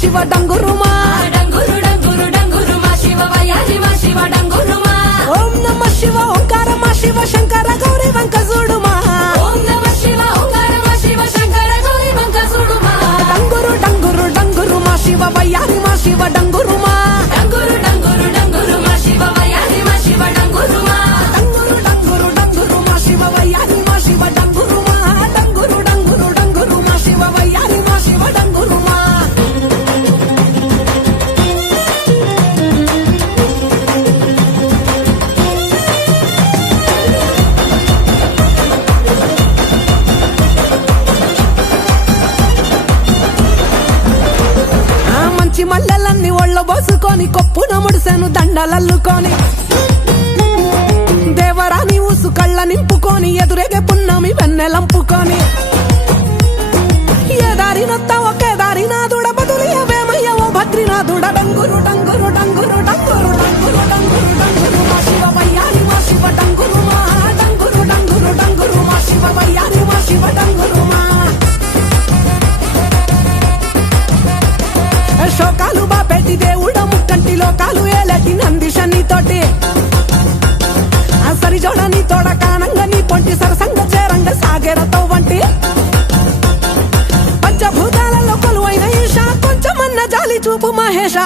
శివ డంగురుమా డంగురు డంగురు డంగురు మా శివ వయ్యారి మా శివ డంగురు మా ఓం నమ శివ ఓంకార మా శివ శంకర గౌరీ వంక చూడుమా ఓం నమ శివ ఓంకార మా శివ శంకర గౌరీ వంక చూడుమా డంగురు డంగురు డంగురు మా శివ వయ్యారి మా శివ డంగురుమా డంగురు డంగురు డంగురు మా శివ వయ్యారి మా శివ డంగురు మా డంగురు డంగురు డంగురు మా శివ వయ్యారి మా శివ డంగురుమా డంగురు డంగురు డంగురు మా శివ వయ్యారి మా శివ డంగురుమా ఆ మంచి మల్లెలన్నీ ఒళ్ళ బోసుకొని కొప్పున ముడిసెను దండలల్లుకొని దేవరాని ఊసు కళ్ళ నింపుకొని ఎదురేగే పున్నమి వెన్నెలంపుకొని ఏ దారినొత్త ఒకే దారి నాదుడ బదులియవేమయ్య ఓ భద్రినాథుడ డంగురు డంగురు డంగురు డంగురు డంగురు డంగురు డంగురు మా శివ వయ్యారి మా శివ డంగురు మా డంగురు డంగురు డంగురు మా శివ వయ్యారి మా శివ డంగురు మా శోకాలు బాపెట్టి దేవుడ ముక్కంటి లోకాలు ఏలటి నందిషని తోటి సరిజోడని తోడ కానంగా నీ పొంటి సరసంగ చేరంగ సాగేరతో వంటి పంచభూతాలలో కొలువైన ఈశ కొంచెమన్న జాలి చూపు మహేష